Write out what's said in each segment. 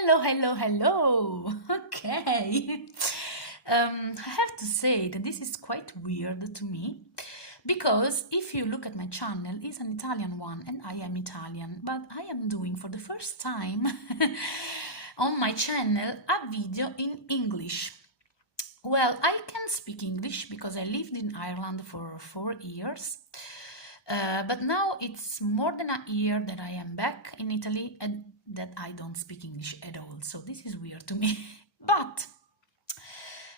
Hello, hello, hello. Okay. I have to say that this is quite weird to me because if you look at my channel, it's an Italian one and I am Italian, but I am doing for the first time on my channel a video in English. Well, I can speak English because I lived in Ireland for 4 years. But now it's more than a year that I am back in Italy and that I don't speak English at all. So this is weird to me. But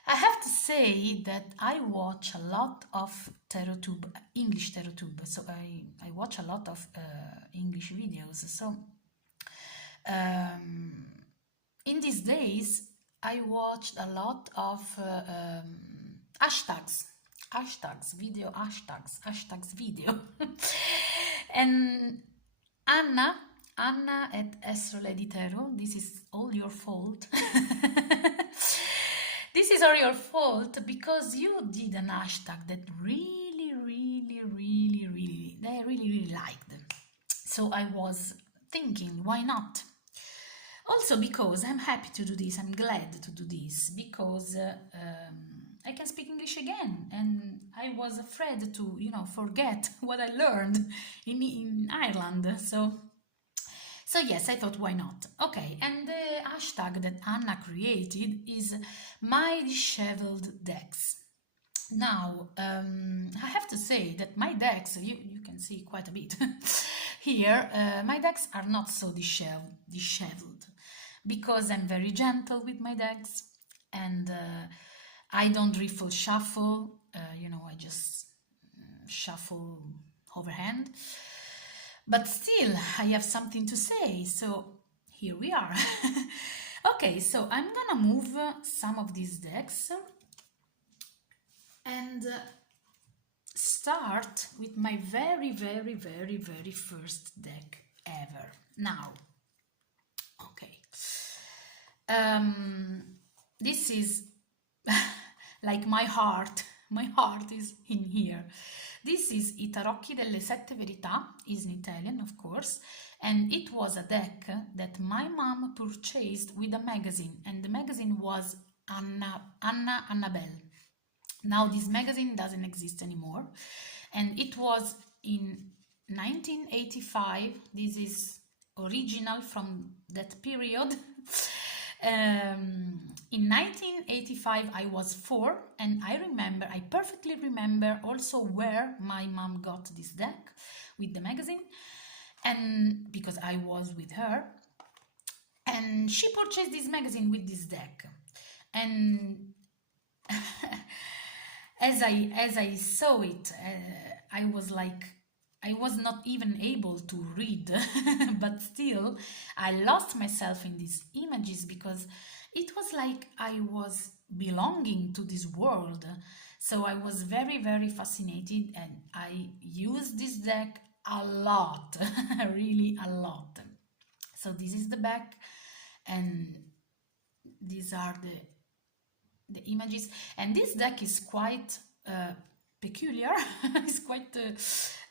I have to say that I watch a lot of TeroTube, English TeroTube. So I watch a lot of English videos. So in these days, I watched a lot of hashtags video. And Anna at Astral Editero, this is all your fault. This is all your fault because you did an hashtag that I really liked. So I was thinking, why not? Also because I'm happy to do this, I'm glad to do this because I can speak English again, and I was afraid to, forget what I learned in Ireland. So yes, I thought, why not? Okay, and the hashtag that Anna created is my disheveled decks. Now, I have to say that my decks, you can see quite a bit here, my decks are not so disheveled because I'm very gentle with my decks and I don't riffle shuffle, I just shuffle overhand. But still, I have something to say, so here we are. Okay, so I'm gonna move some of these decks and start with my very first deck ever. Now, okay. This is like my heart is in here. This is I tarocchi delle sette verità, is in Italian of course, and it was a deck that my mom purchased with a magazine, and the magazine was Annabelle. Now this magazine doesn't exist anymore, and it was in 1985. This is original from that period. In 1985 I was 4, and I perfectly remember also where my mom got this deck with the magazine, and because I was with her, and she purchased this magazine with this deck, and as I saw it, I was like, I was not even able to read, but still I lost myself in these images because it was like I was belonging to this world. So I was very fascinated, and I used this deck a lot, really a lot. So this is the back, and these are the images, and this deck is quite peculiar. It's quite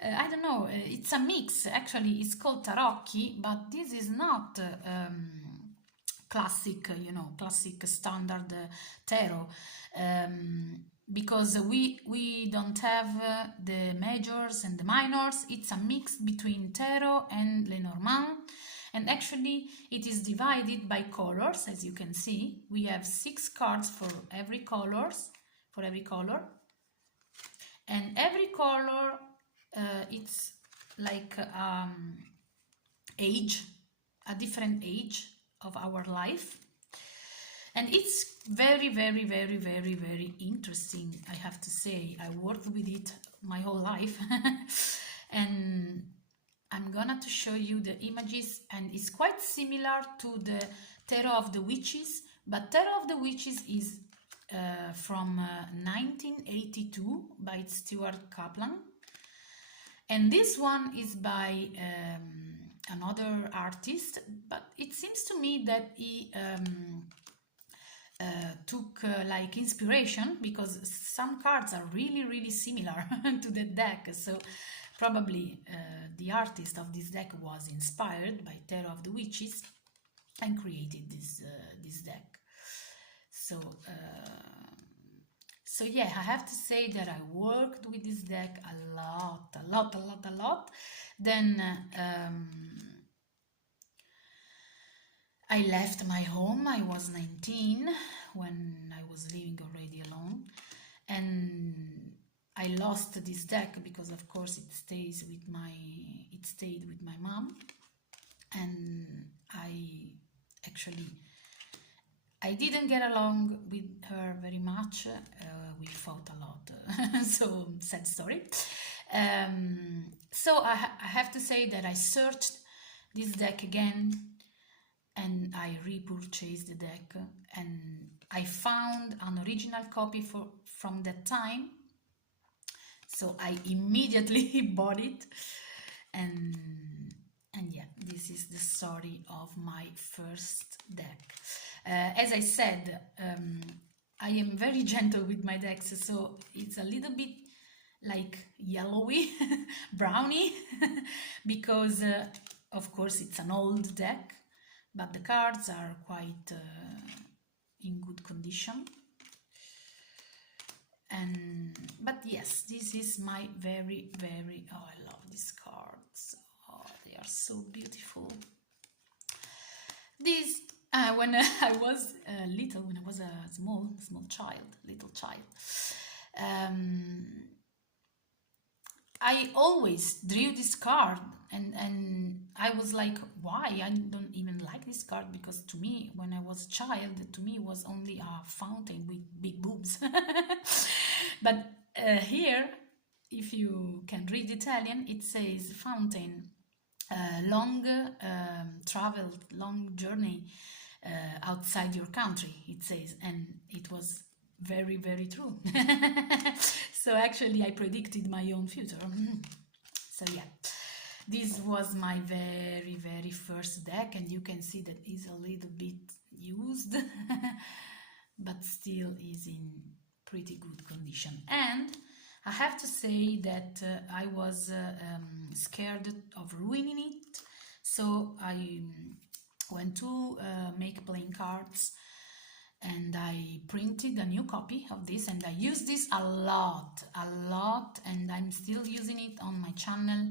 I don't know, it's a mix. Actually it's called tarocchi, but this is not classic, classic standard tarot, because we don't have the majors and the minors. It's a mix between tarot and Lenormand, and actually it is divided by colors. As you can see, we have 6 cards for every color, and every color it's like age, a different age of our life, and it's very interesting, I have to say. I worked with it my whole life. And I'm gonna to show you the images, and it's quite similar to the Tarot of the Witches, but Tarot of the Witches is from 1982 by Stuart Kaplan, and this one is by another artist, but it seems to me that he took like inspiration, because some cards are really similar to the deck, so probably the artist of this deck was inspired by Tarot of the Witches. and created this deck. So so yeah, I have to say that I worked with this deck a lot. Then I left my home. I was 19 when I was living already alone, and I lost this deck because of course it stayed with my mom, and I didn't get along with her very much. We fought a lot, so sad story. So I have to say that I searched this deck again, and I repurchased the deck, and I found an original copy from that time. So I immediately bought it, and yeah, this is the story of my first deck. As I said, I am very gentle with my decks, so it's a little bit like yellowy, browny, because of course it's an old deck, but the cards are quite in good condition. But yes, this is my very, oh, I love these cards. Oh, they are so beautiful. This when I was little, when I was a little child, I always drew this card, and I was like, why? I don't even like this card, because to me, when I was a child, to me it was only a fountain with big boobs. But here, if you can read Italian, it says fountain, long journey outside your country, it says, and it was very, very true. So actually I predicted my own future. So yeah, this was my very, very first deck, and you can see that it's a little bit used, but still is in pretty good condition. And I have to say that I was scared of ruining it, so I went to make playing cards, and I printed a new copy of this, and I use this a lot, and I'm still using it on my channel.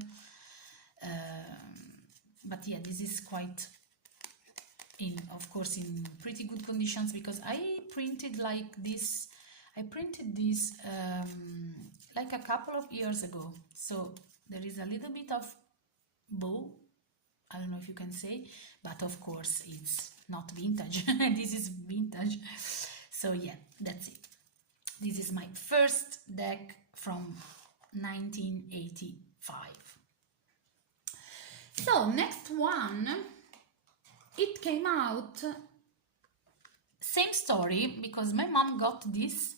But yeah, this is quite, of course, in pretty good conditions, because I printed like this. I printed this like a couple of years ago, so there is a little bit of bow, I don't know if you can say, but of course it's not vintage. This is vintage. So yeah, that's it. This is my first deck from 1985. So next one, it came out, same story, because my mom got this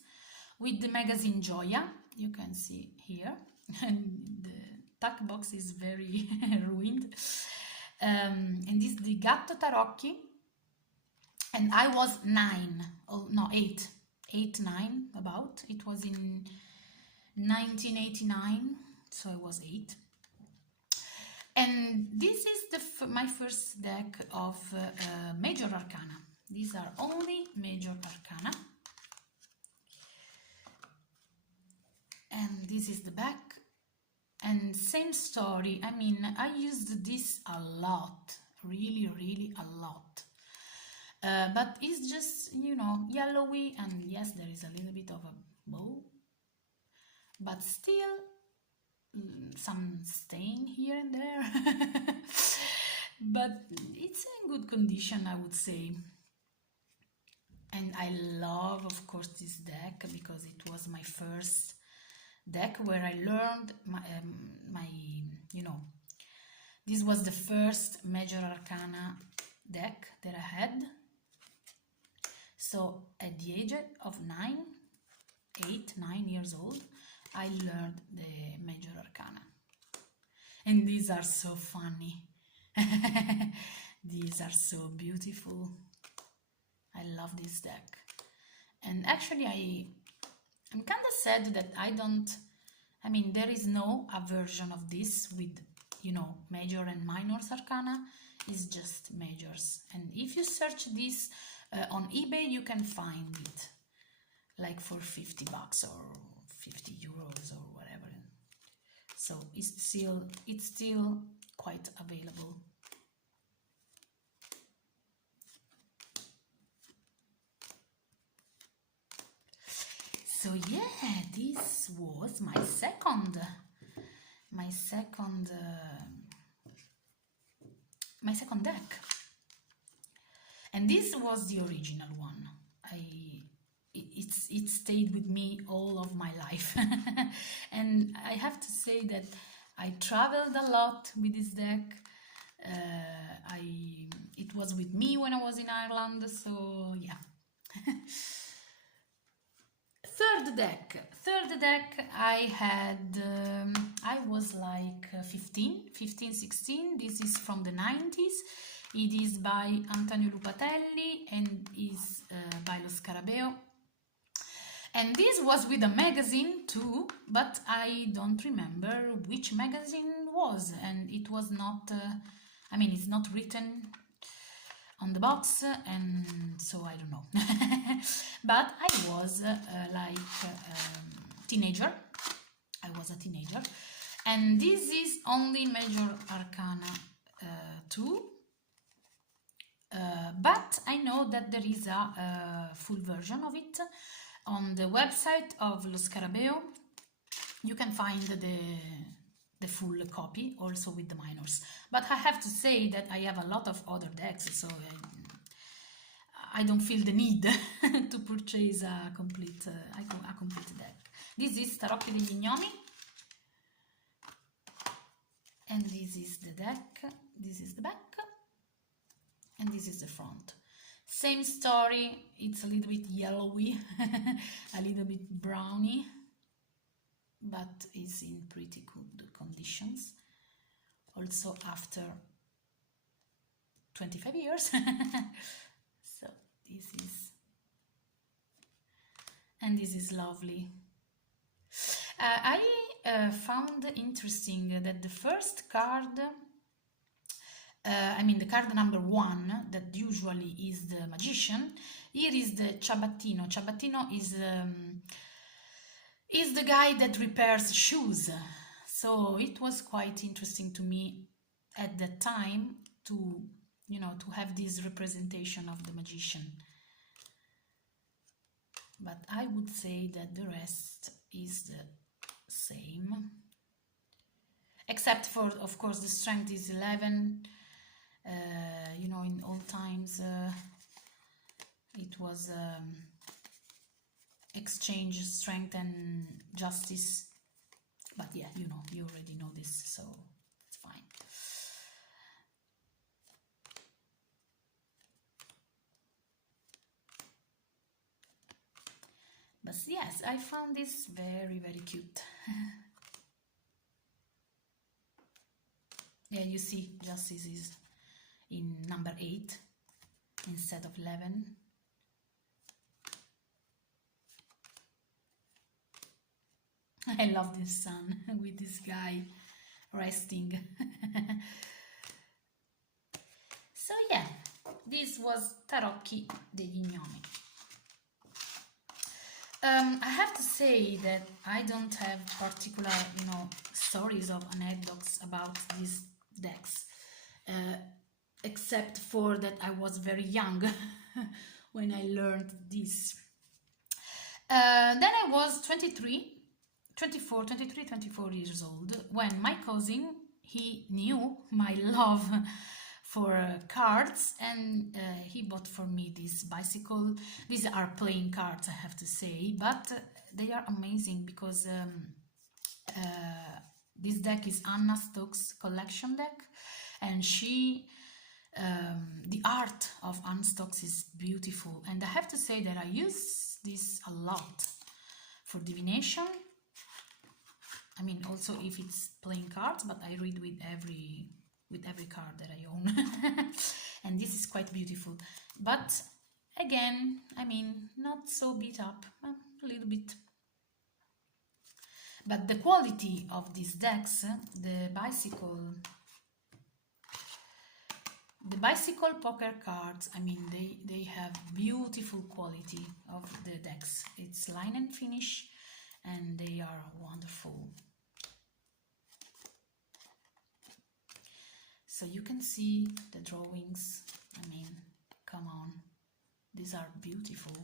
with the magazine Gioia. You can see here, and the tack box is very ruined. And this is the Gatto Tarocchi, and I was 9, oh no, 8, 9 about. It was in 1989, so I was 8. And this is my first deck of Major Arcana. These are only Major Arcana. And this is the back. And same story. I mean, I used this a lot, really a lot. But it's just, you know, yellowy, and yes, there is a little bit of a bow, but still some stain here and there. But it's in good condition, I would say. And I love, of course, this deck, because it was my first deck where I learned my you know, this was the first Major Arcana deck that I had. So at the age of 9 years old, I learned the Major Arcana. And these are so funny. These are so beautiful. I love this deck. And actually I'm kind of sad that I mean, there is no a version of this with, you know, Major and Minor Arcana. is just majors, and if you search this on eBay, you can find it like for 50 bucks or 50 euros or whatever. So it's still quite available. So yeah, this was my second deck, and this was the original one. It stayed with me all of my life. And I have to say that I traveled a lot with this deck. It was with me when I was in Ireland, so yeah. Third deck I had, I was like 15, 16. This is from the 90s. It is by Antonio Lupatelli and is by Lo Scarabeo. And this was with a magazine too, but I don't remember which magazine was, and it was not, I mean, it's not written on the box, and so I don't know. But I was teenager. I was a teenager, and this is only Major Arcana 2. But I know that there is a full version of it on the website of Lo Scarabeo. You can find the full copy also with the minors. But I have to say that I have a lot of other decks, so I don't feel the need to purchase a complete deck. This is Tarocchi degli Gnomi, and this is the deck. This is the back, and this is the front. Same story, it's a little bit yellowy, a little bit browny, but is in pretty good conditions. Also after 25 years. So this is lovely. I found interesting that the first card, the card number 1, that usually is the Magician, here is the Ciabattino. Ciabattino is the guy that repairs shoes. So it was quite interesting to me at that time to have this representation of the Magician. But I would say that the rest is the same, except for, of course, the strength is 11. In old times it was exchange strength and justice, but yeah, you already know this, so it's fine. But yes, I found this very, very cute. Yeah, you see, justice is in number 8 instead of 11. I love this sun with this guy resting. So yeah, this was Tarocchi degli Gnomi. I have to say that I don't have particular, stories of anecdotes about these decks, except for that I was very young when I learned this. Then I was 24 years old when my cousin, he knew my love for cards, and he bought for me this bicycle. These are playing cards, I have to say, but they are amazing because this deck is Anna Stokes' collection deck, and the art of Anna Stokes is beautiful, and I have to say that I use this a lot for divination. I mean, also if it's playing cards, but I read with every card that I own. And this is quite beautiful, but again, I mean, not so beat up, a little bit. But the quality of these decks, the bicycle, The bicycle poker cards, I mean, they have beautiful quality of the decks. It's line and finish, and they are wonderful. So you can see the drawings. I mean, come on, these are beautiful.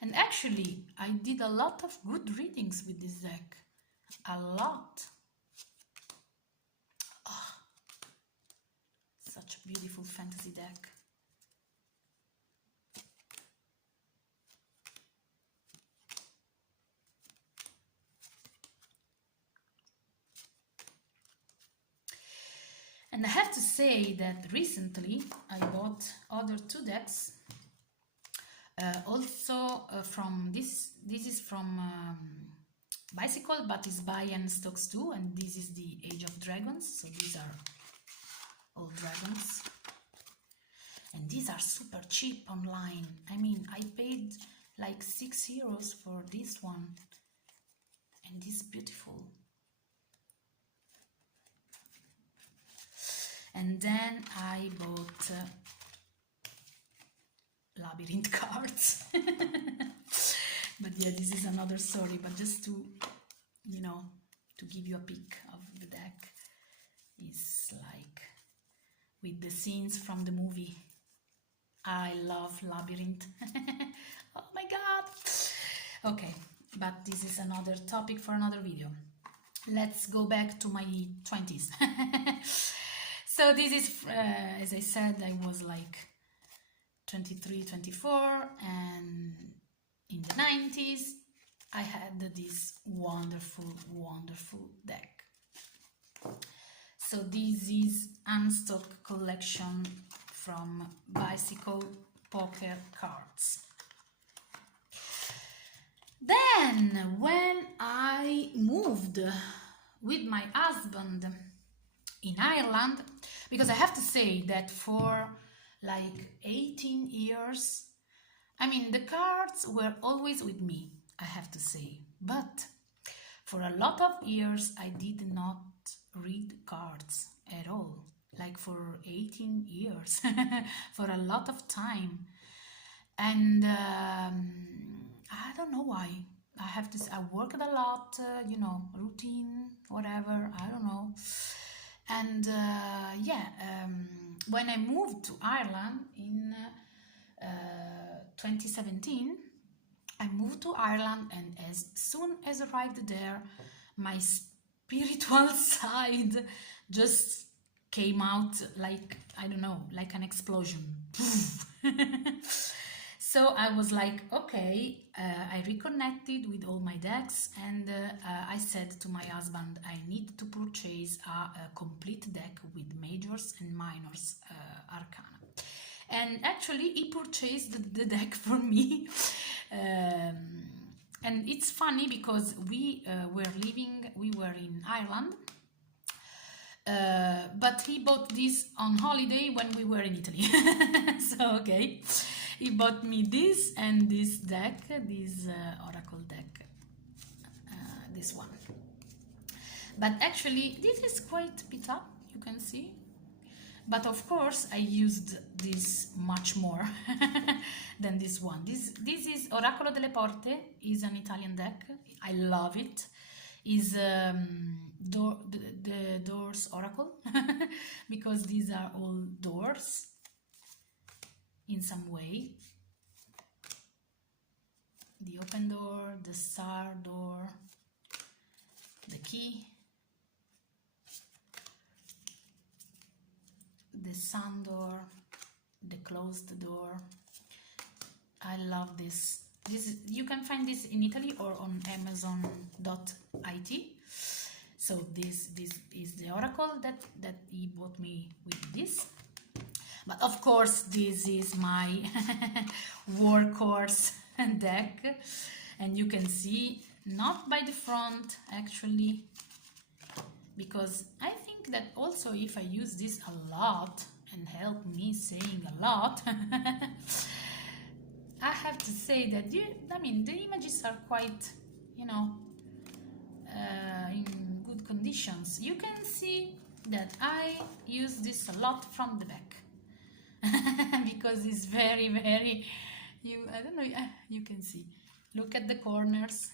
And actually, I did a lot of good readings with this deck. A lot. Oh, such a beautiful fantasy deck. And I have to say that recently I bought other two decks. Also from this is from Bicycle, but it's by and Stokes too, and this is the Age of Dragons. So these are all dragons, and these are super cheap online. I mean, I paid like €6 for this one, and this is beautiful. And then I bought Labyrinth cards. But yeah, this is another story, but just to, you know, to give you a peek of the deck. Is like with the scenes from the movie. I love Labyrinth. Oh my god. Okay, but this is another topic for another video. Let's go back to my 20s. So this is, as I said, I was like 23, 24, and in the 90s I had this wonderful, wonderful deck. So this is Unstock collection from Bicycle Poker Cards. Then when I moved with my husband in Ireland, because I have to say that for like 18 years, I mean, the cards were always with me, I have to say, but for a lot of years I did not read cards at all, like for 18 years, for a lot of time. And I don't know why. I have to say, I worked a lot, you know, routine, whatever, I don't know. And when I moved to Ireland in 2017, I moved to Ireland, and as soon as I arrived there, my spiritual side just came out like, I don't know, like an explosion. So I was like, okay, I reconnected with all my decks, and I said to my husband, I need to purchase a complete deck with majors and minors arcana. And actually he purchased the deck for me. And it's funny because we were in Ireland, but he bought this on holiday when we were in Italy. So okay, he bought me this and this deck, this oracle deck, this one. But actually this is quite beat up, you can see. But of course I used this much more than this one. This is Oracolo delle Porte, is an Italian deck. I love it. Is the doors oracle because these are all doors in some way. The open door, the star door, the key, the sun door, the closed door. I love this. You can find this in Italy or on Amazon.it. So this is the oracle that he bought me with this. But of course this is my workhorse deck, and you can see not by the front actually, because I think that also if I use this a lot and help me saying a lot, I have to say that I mean the images are quite, you know, in good conditions. You can see that I use this a lot from the back because it's very, very, I don't know, you can see. Look at the corners.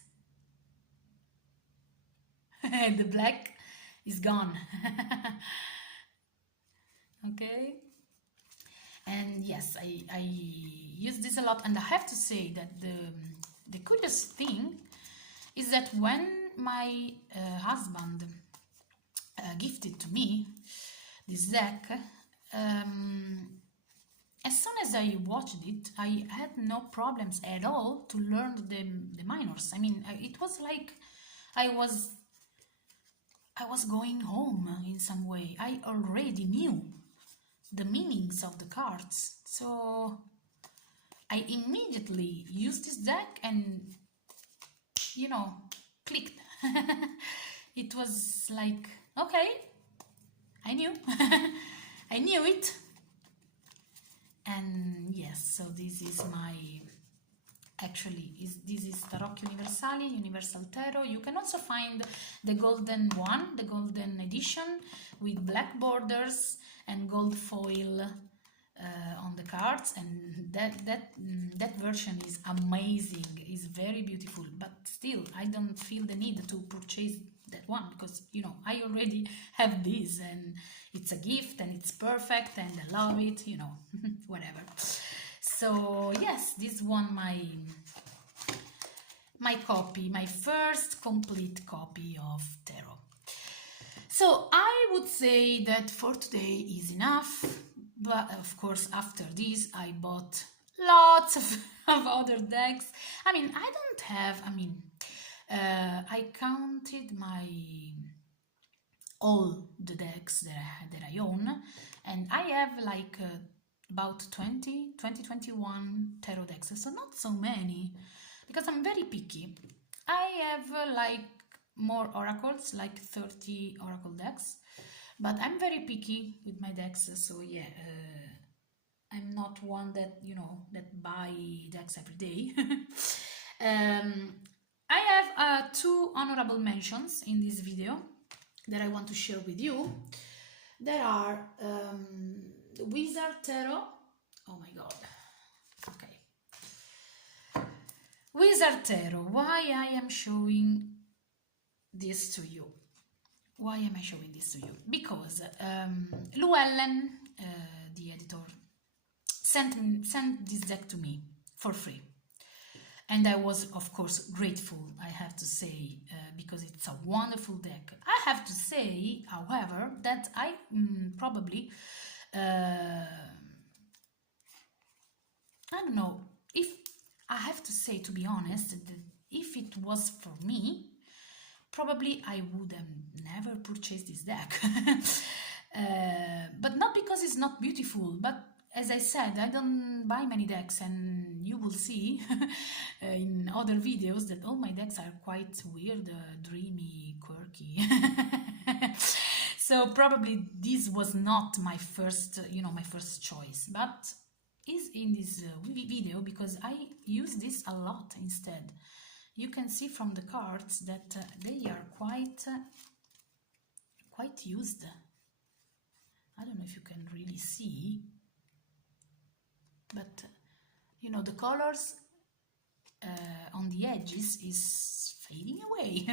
The black is gone. Okay. And yes, I use this a lot, and I have to say that the curious thing is that when my husband gifted to me this deck, as soon as I watched it, I had no problems at all to learn the minors. I mean, it was like I was going home in some way. I already knew the meanings of the cards, so I immediately used this deck and, you know, clicked. It was like, okay, I knew. I knew it. And yes, so this is my, actually, this is Tarot Universali, Universal Tarot. You can also find the golden one, the golden edition with black borders and gold foil on the cards, and that version is amazing, is very beautiful. But still, I don't feel the need to purchase that one because, you know, I already have this, and it's a gift, and it's perfect, and I love it, you know. Whatever. So yes, this one my copy, my first complete copy of tarot. So I would say that for today is enough, but of course after this I bought lots of other decks. I mean, I don't have, I mean, I counted all the decks that I own, and I have like about 21 tarot decks, so not so many, because I'm very picky. I have like more oracles, like 30 oracle decks, but I'm very picky with my decks, so yeah, I'm not one that, you know, that buy decks every day. I have 2 honorable mentions in this video that I want to share with you. There are Wizard Tarot. Oh my god. Okay. Wizard Tarot. Why I am showing this to you? Why am I showing this to you? Because Llewellyn, the editor, sent this deck to me for free. And I was, of course, grateful, I have to say, because it's a wonderful deck. I have to say, however, that I probably, I don't know, if I have to say, to be honest, that if it was for me, probably I would have never purchased this deck. But not because it's not beautiful, but as I said, I don't buy many decks, and you will see in other videos that all my decks are quite weird, dreamy, quirky. So probably this was not my first, you know, my first choice, but is in this video because I use this a lot instead. You can see from the cards that they are quite used. I don't know if you can really see, but you know, the colors on the edges is fading away.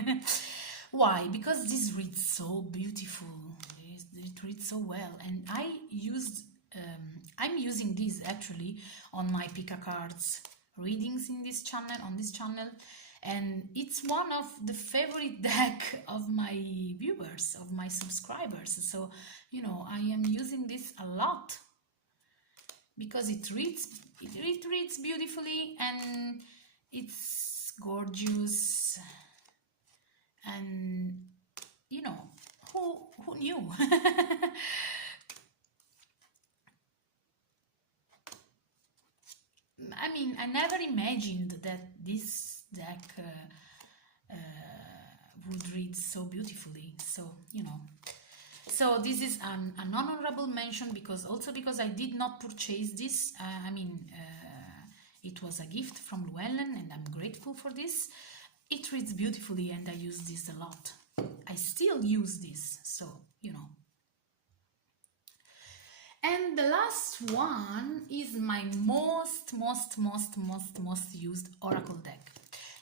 Why? Because this reads so beautiful, it reads so well, and I'm using this actually on my Pick a Cards readings in this channel, and it's one of the favorite deck of my viewers, of my subscribers. So, you know, I am using this a lot because it reads beautifully, and it's gorgeous, and you know, who knew? I mean, I never imagined that this deck would read so beautifully. So, you know, so this is an honorable mention because I did not purchase this. I mean, it was a gift from Llewellyn, and I'm grateful for this. It reads beautifully, and I use this a lot. I still use this, so, you know, And the last one is my most used oracle deck.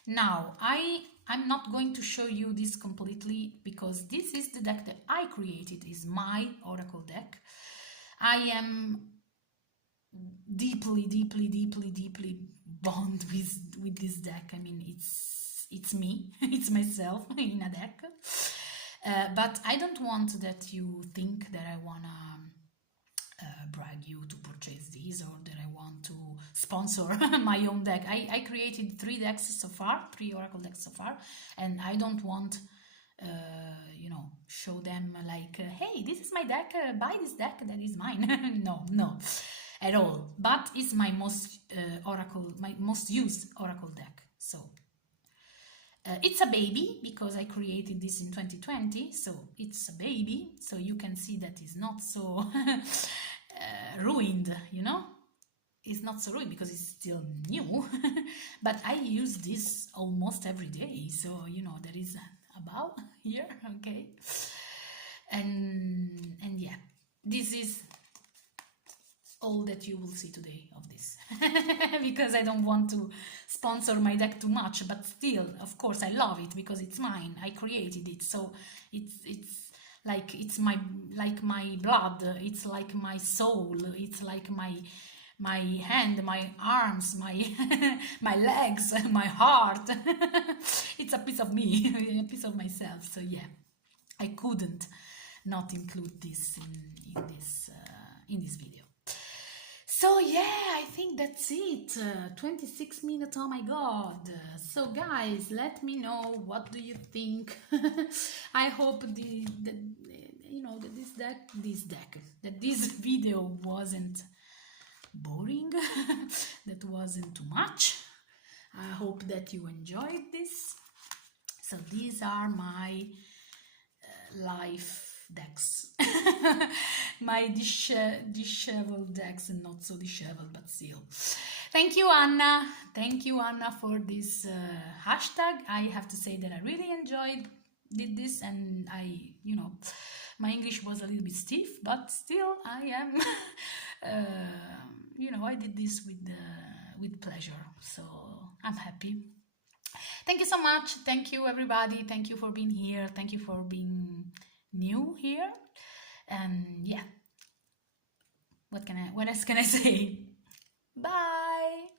Now, I'm not going to show you this completely because this is the deck that I created, is my oracle deck. I am deeply bond with this deck. I mean, it's me, it's myself in a deck. But I don't want that you think that I wanna brag you to purchase these, or that I want to sponsor my own deck. I created 3 decks so far, 3 oracle decks so far, and I don't want you know, show them like, hey, this is my deck, buy this deck, that is mine. No, at all. But it's my most used oracle deck. So it's a baby because I created this in 2020, so it's a baby, so you can see that it's not so ruined, you know? It's not so ruined because it's still new, but I use this almost every day, so, you know, there is a bow here, okay? And yeah, this is all that you will see today of this because I don't want to sponsor my deck too much, but still, of course, I love it because it's mine. I created it, so it's like, it's my blood, it's like my soul, it's like my hand, my arms, my my legs, my heart. It's a piece of me, a piece of myself. So yeah, I couldn't not include this in this video. So yeah, I think that's it. 26 minutes, oh my god. So guys, let me know, what do you think? I hope you know, that this video wasn't boring, that wasn't too much. I hope that you enjoyed this. So these are my life decks, my disheveled decks, and not so disheveled, but still. Thank you, Anna. Thank you, Anna, for this hashtag. I have to say that I really did this, and you know, my English was a little bit stiff, but still I am you know, I did this with pleasure, so I'm happy. Thank you so much. Thank you, everybody. Thank you for being here. Thank you for being new here. And yeah, what else can I say? Bye.